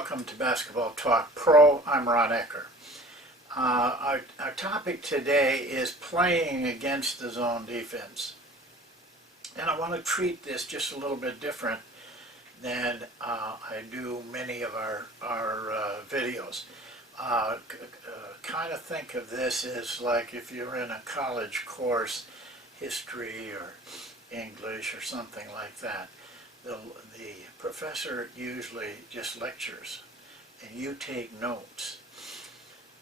welcome to Basketball Talk Pro. I'm Ron Ecker. Our topic today is playing against the zone defense. And I want to treat this just a little bit different than I do many of our videos. Kind of think of this as like if you're in a college course, history or English or something like that. The professor usually just lectures and you take notes.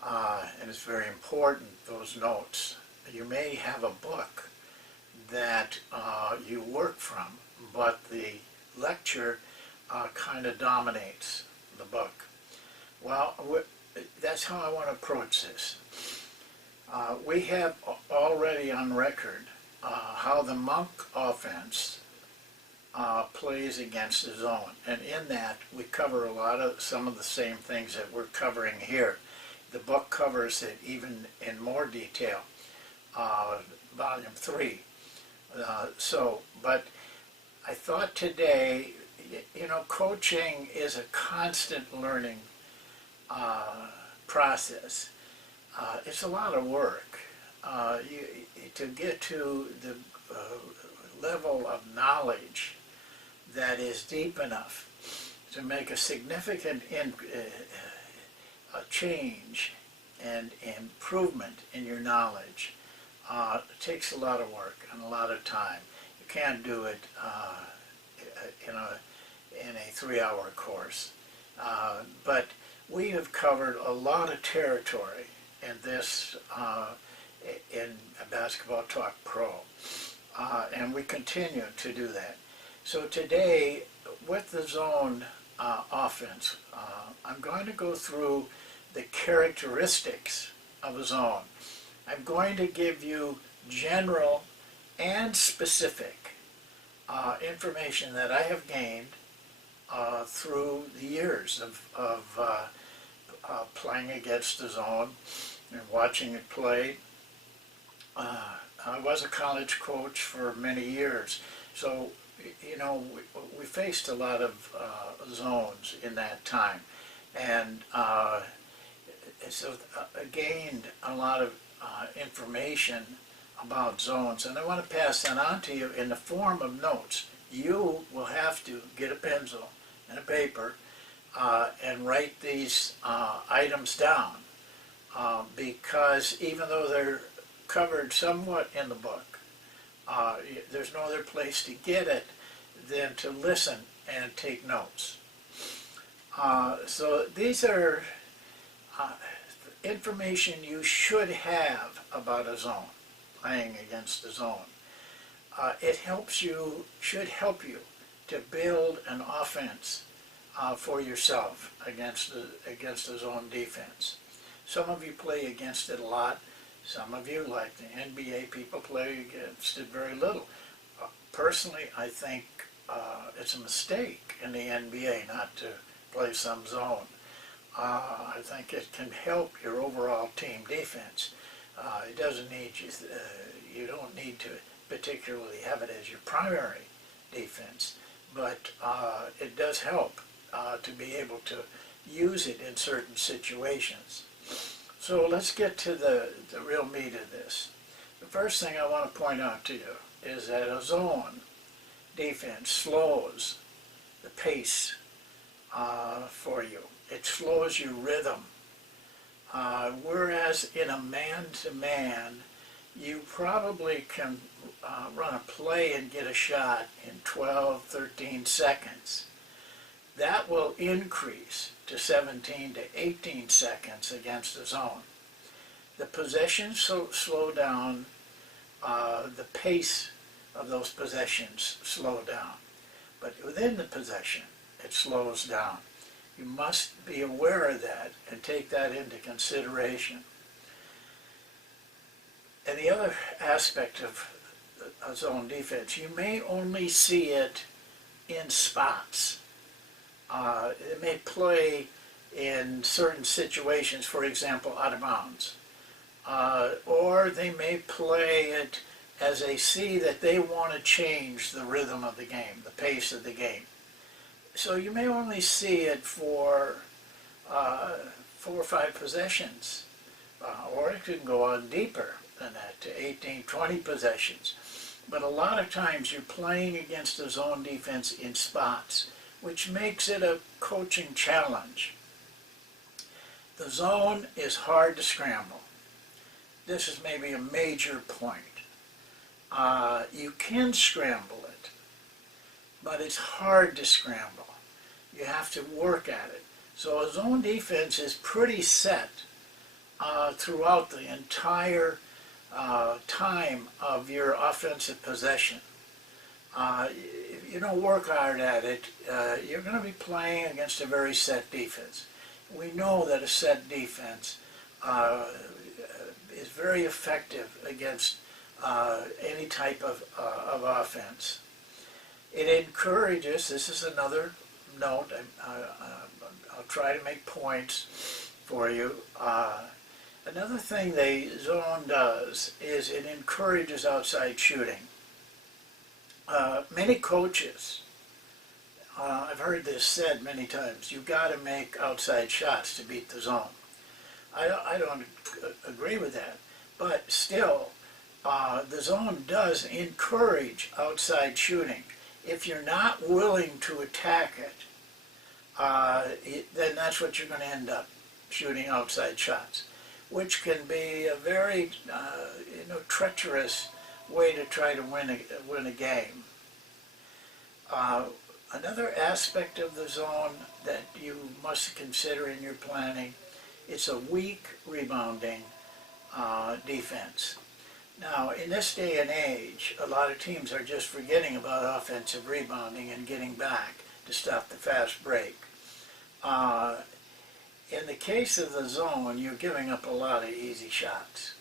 And it's very important, those notes. You may have a book that you work from, but the lecture kind of dominates the book. Well, that's how I want to approach this. We have already on record how the Monk offense plays against the zone, and in that we cover some of the same things that we're covering here. The book covers it even in more detail, volume 3. But I thought today, coaching is a constant learning process. It's a lot of work. To get to the level of knowledge that is deep enough to make a significant change and improvement in your knowledge takes a lot of work and a lot of time. You can't do it in a 3-hour course. But we have covered a lot of territory in this in Basketball Talk Pro, and we continue to do that. So today, with the zone offense, I'm going to go through the characteristics of a zone. I'm going to give you general and specific information that I have gained through the years of playing against the zone and watching it play. I was a college coach for many years, so we faced a lot of zones in that time, and so I gained a lot of information about zones, and I want to pass that on to you in the form of notes. You will have to get a pencil and a paper and write these items down, because even though they're covered somewhat in the book, there's no other place to get it than to listen and take notes. So these are information you should have about a zone, playing against the zone. It should help you to build an offense for yourself against the zone defense. Some of you play against it a lot. Some of you, like the NBA people, play against it very little. Personally, I think it's a mistake in the NBA not to play some zone. I think it can help your overall team defense. It doesn't need you don't need to particularly have it as your primary defense, but it does help to be able to use it in certain situations. So let's get to the real meat of this. The first thing I want to point out to you is that a zone defense slows the pace for you. It slows your rhythm. Whereas in a man-to-man, you probably can run a play and get a shot in 12, 13 seconds. That will increase to 17 to 18 seconds against the zone. The possessions slow down, the pace of those possessions slow down. But within the possession, it slows down. You must be aware of that and take that into consideration. And the other aspect of a zone defense, you may only see it in spots. It may play in certain situations, for example, out of bounds. Or they may play it as they see that they want to change the rhythm of the game, the pace of the game. So you may only see it for uh, 4 or 5 possessions, or it can go on deeper than that to 18, 20 possessions. But a lot of times you're playing against the zone defense in spots, which makes it a coaching challenge. The zone is hard to scramble. This is maybe a major point. You can scramble it, but it's hard to scramble. You have to work at it. So a zone defense is pretty set throughout the entire time of your offensive possession. If you don't work hard at it, you're going to be playing against a very set defense. We know that a set defense is very effective against any type of offense. It encourages, this is another note, I'll try to make points for you. Another thing the zone does is it encourages outside shooting. Many coaches, I've heard this said many times, you've got to make outside shots to beat the zone. I don't agree with that, but still, the zone does encourage outside shooting. If you're not willing to attack it, then that's what you're going to end up, shooting outside shots, which can be a very treacherous way to try to win a game. Another aspect of the zone that you must consider in your planning, it's a weak rebounding defense. Now, in this day and age, a lot of teams are just forgetting about offensive rebounding and getting back to stop the fast break. In the case of the zone, you're giving up a lot of easy shots.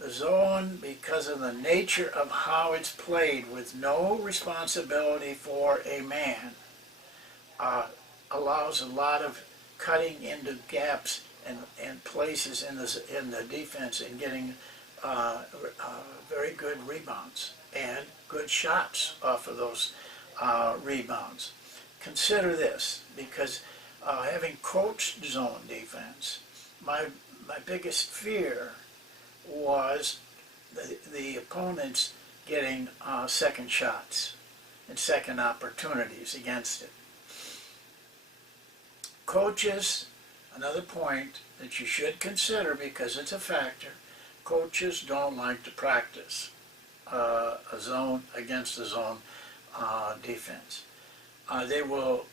The zone, because of the nature of how it's played with no responsibility for a man, allows a lot of cutting into gaps and places in the defense and getting very good rebounds and good shots off of those rebounds. Consider this, because having coached zone defense, my biggest fear was the opponents getting second shots and second opportunities against it. Coaches, another point that you should consider because it's a factor, coaches don't like to practice a zone against a zone defense. They will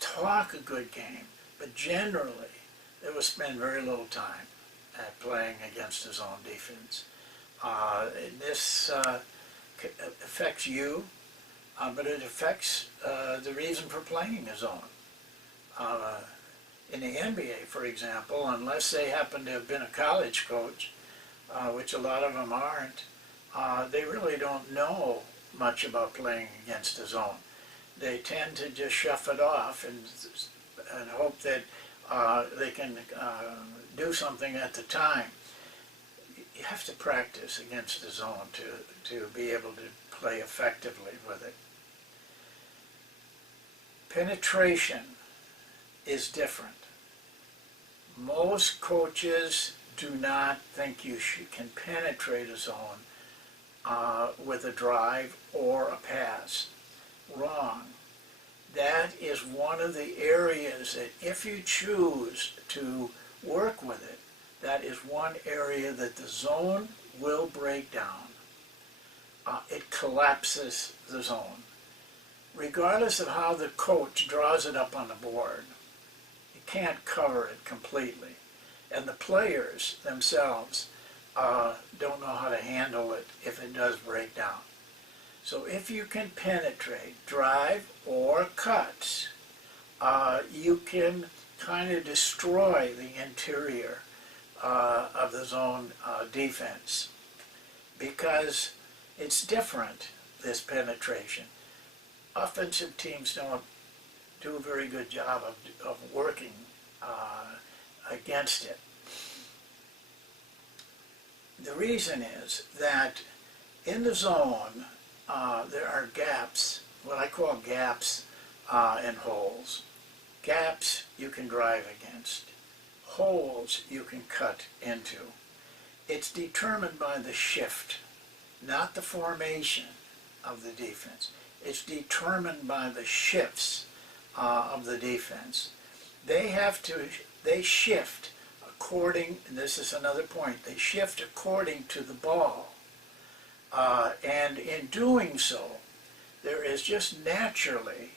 talk a good game, but generally they will spend very little time at playing against a zone defense. This affects you, but it affects the reason for playing a zone. In the NBA, for example, unless they happen to have been a college coach, which a lot of them aren't, they really don't know much about playing against a zone. They tend to just shove it off and hope that they can do something at the time. You have to practice against the zone to be able to play effectively with it. Penetration is different. Most coaches do not think you can penetrate a zone with a drive or a pass. Wrong. That is one of the areas that if you choose to work with it, that is one area that the zone will break down. It collapses the zone. Regardless of how the coach draws it up on the board, you can't cover it completely. And the players themselves don't know how to handle it if it does break down. So if you can penetrate, drive, or cut, you can kind of destroy the interior of the zone defense, because it's different, this penetration. Offensive teams don't do a very good job of working against it. The reason is that in the zone, there are gaps, what I call gaps and holes. Gaps you can drive against. Holes you can cut into. It's determined by the shift, not the formation of the defense. It's determined by the shifts of the defense. They shift according, and this is another point, they shift according to the ball. And in doing so, there is just naturally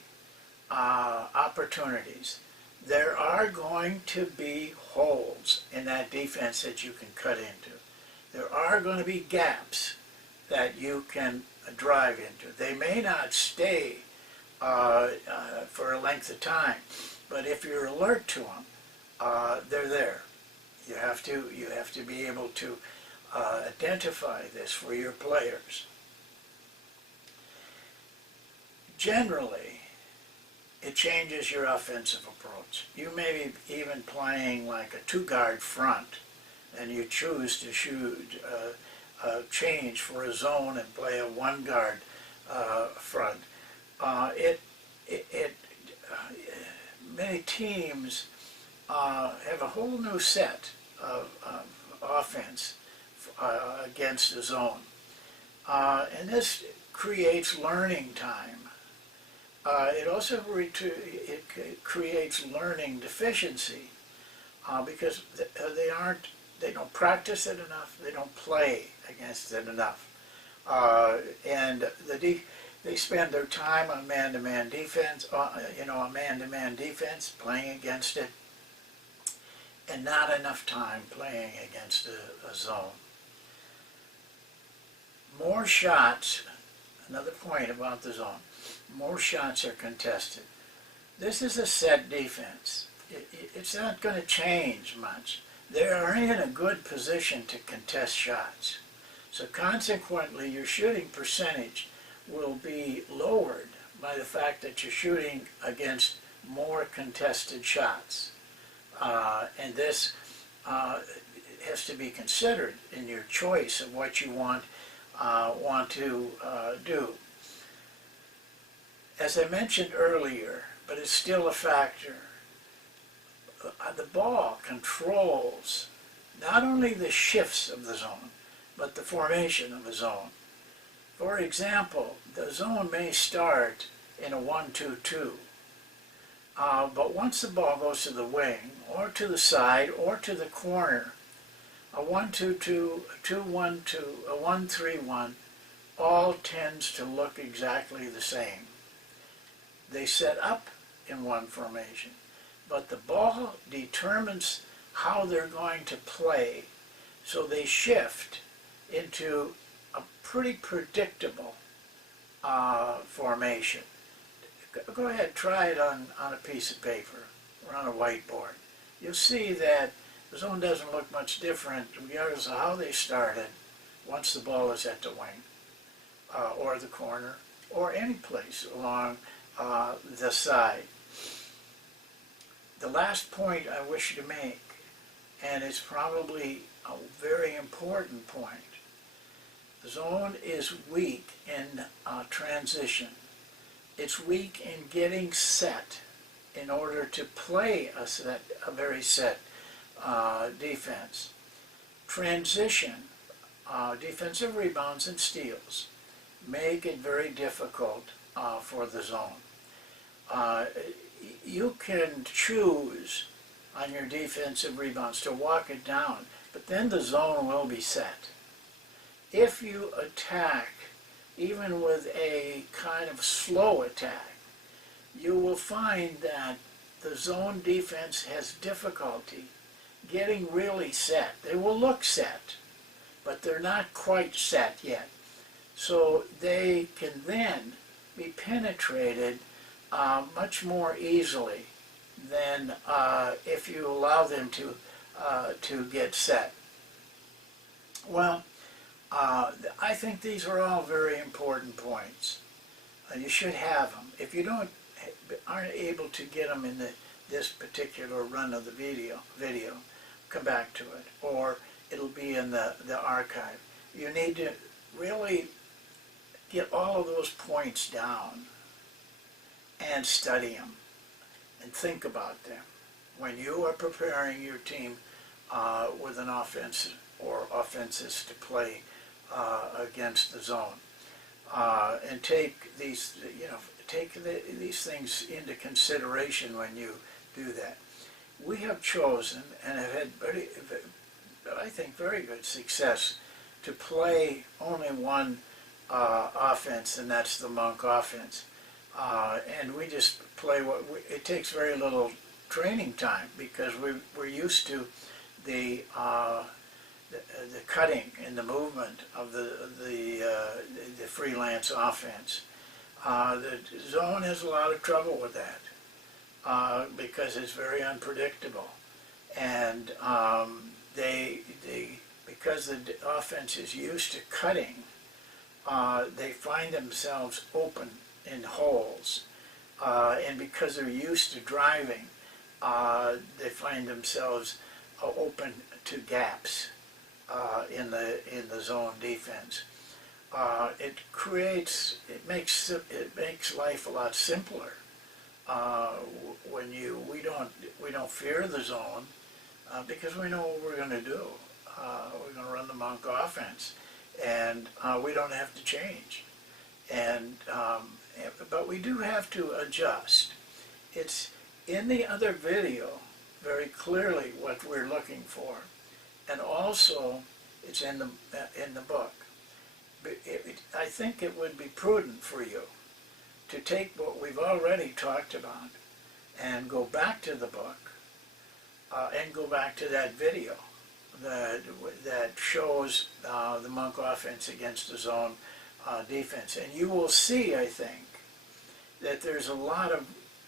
opportunities. There are going to be holes in that defense that you can cut into. There are going to be gaps that you can drive into. They may not stay for a length of time, but if you're alert to them, they're there. You have to be able to identify this for your players. Generally, it changes your offensive approach. You may be even playing like a two-guard front, and you choose to change for a zone and play a one-guard front. Many teams have a whole new set of offense against the zone, and this creates learning time. It also creates learning deficiency because they don't practice it enough. They don't play against it enough, and they spend their time on man-to-man defense. A man-to-man defense, playing against it, and not enough time playing against a zone. More shots. Another point about the zone. More shots are contested. This is a set defense. It's not going to change much. They are in a good position to contest shots. So consequently, your shooting percentage will be lowered by the fact that you're shooting against more contested shots. And this has to be considered in your choice of what you want to do. As I mentioned earlier, but it's still a factor, the ball controls not only the shifts of the zone, but the formation of a zone. For example, the zone may start in a 1-2-2, but once the ball goes to the wing, or to the side, or to the corner, a 1-2-2, a 2-1-2, a 1-3-1, all tends to look exactly the same. They set up in one formation, but the ball determines how they're going to play, so they shift into a pretty predictable formation. Go ahead, try it on a piece of paper or on a whiteboard. You'll see that the zone doesn't look much different regardless of how they started once the ball is at the wing or the corner or any place along the side. The last point I wish to make, and it's probably a very important point, the zone is weak in transition. It's weak in getting set in order to play a very set defense. Transition, defensive rebounds and steals make it very difficult for the zone. You can choose on your defensive rebounds to walk it down, but then the zone will be set. If you attack, even with a kind of slow attack, you will find that the zone defense has difficulty getting really set. They will look set, but they're not quite set yet. So they can then be penetrated much more easily than if you allow them to get set. Well, I think these are all very important points. You should have them. If you aren't able to get them in this particular run of the video, come back to it, or it'll be in the archive. You need to really get all of those points down and study them. and think about them when you are preparing your team with an offense or offenses to play against the zone. And take these, these things into consideration when you do that. We have chosen and have had I think very good success to play only one offense, and that's the Monk offense. And we just play it takes very little training time because we're used to the cutting and the movement of the freelance offense. The zone has a lot of trouble with that because it's very unpredictable, and because the offense is used to cutting, they find themselves open in holes, and because they're used to driving, they find themselves open to gaps in the zone defense. It makes life a lot simpler when we don't fear the zone because we know what we're going to do. We're going to run the Monk offense, and we don't have to change. But we do have to adjust. It's in the other video very clearly what we're looking for, and also it's in the book. I think it would be prudent for you to take what we've already talked about and go back to the book and go back to that video that shows the Monk offense against the zone defense. And you will see, I think, that there's a lot of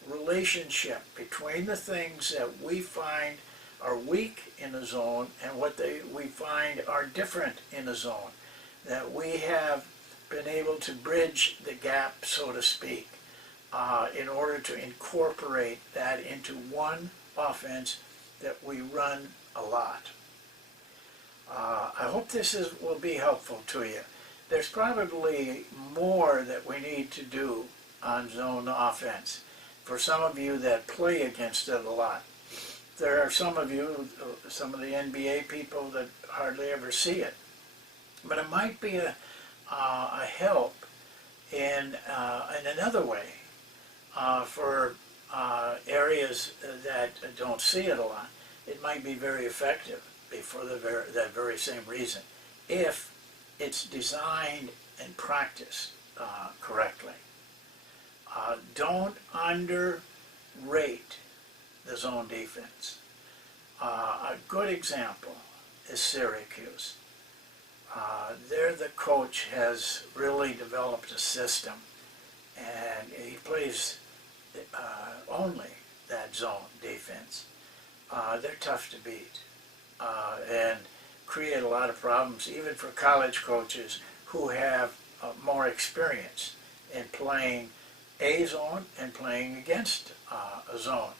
relationship between the things that we find are weak in a zone and what we find are different in a zone. That we have been able to bridge the gap, so to speak, in order to incorporate that into one offense that we run a lot. I hope this will be helpful to you. There's probably more that we need to do on zone offense for some of you that play against it a lot. There are some of you, some of the NBA people, that hardly ever see it. But it might be a help in another way for areas that don't see it a lot. It might be very effective for that very same reason, if it's designed and practiced correctly. Don't underrate the zone defense. A good example is Syracuse. There the coach has really developed a system, and he plays only that zone defense. They're tough to beat and create a lot of problems even for college coaches who have more experience in playing a zone and playing against a zone.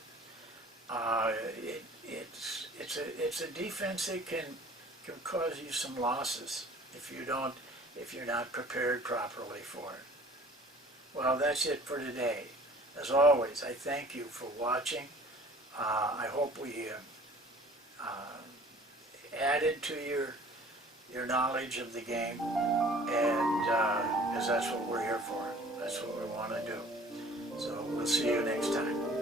It's a defense that can cause you some losses if you're not prepared properly for it. Well, that's it for today. As always, I thank you for watching. I hope we added to your knowledge of the game, and because that's what we're here for. That's what we want to do. So we'll see you next time.